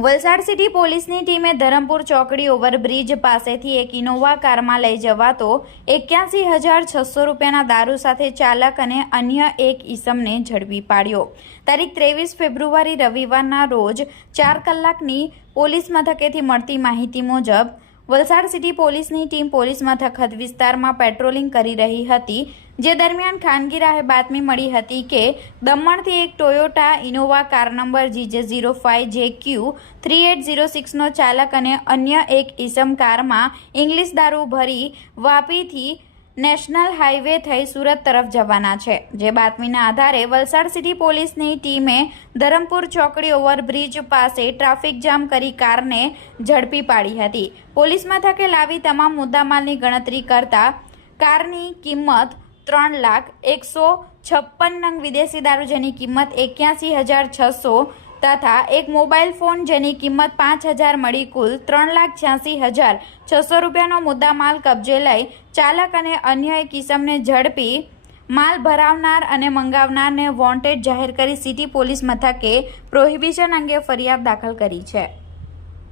Valsad city પોલીસની ટીમે ધરમપુર ચોકડી ઓવરબ્રિજ પાસેથી એક ઇનોવા કારમાં લઈ જવાતો એક્યાસી હજાર છસો રૂપિયાના દારૂ સાથે ચાલક અને અન્ય એક ઈસમને ઝડપી પાડ્યો. તારીખ ત્રેવીસ ફેબ્રુઆરી રવિવારના રોજ ચાર કલાકની પોલીસ મથકેથી મળતી માહિતી મુજબ વલસાડ સિટી પોલીસની ટીમ પોલીસ મથક હદ વિસ્તારમાં પેટ્રોલિંગ કરી રહી હતી, જે દરમિયાન ખાનગી રાહે બાતમી મળી હતી કે, દમણથી એક Toyota Innova car number GJ zero five J Q three eight zero સિક્સનો ચાલક અને અન્ય એક ઇસમ કારમાં ઇંગ્લિશ દારૂ ભરી વાપીથી નેશનલ હાઈવે થઈ સુરત તરફ જવાના છે. જે બાતમીના આધારે વલસાડ સિટી પોલીસની ટીમે ધરમપુર ચોકડી ઓવરબ્રિજ પાસે ટ્રાફિક જામ કરી કારને ઝડપી પાડી હતી. પોલીસ મથકે લાવી તમામ મુદ્દામાલની ગણતરી કરતા કારની કિંમત ત્રણ લાખ એકસો છપ્પન નંગ વિદેશી દારૂ જેની કિંમત એક્યાસી હજાર છસો તથા એક મોબાઈલ ફોન જેની કિંમત પાંચ હજાર મળી કુલ ત્રણ લાખ છ્યાસી હજાર છસો રૂપિયાનો મુદ્દામાલ કબજે લઈ ચાલક અને અન્ય એક કિસમને ઝડપી માલ ભરાવનાર અને મંગાવનારને વોન્ટેડ જાહેર કરી સિટી પોલીસ મથકે પ્રોહિબિશન અંગે ફરિયાદ દાખલ કરી છે.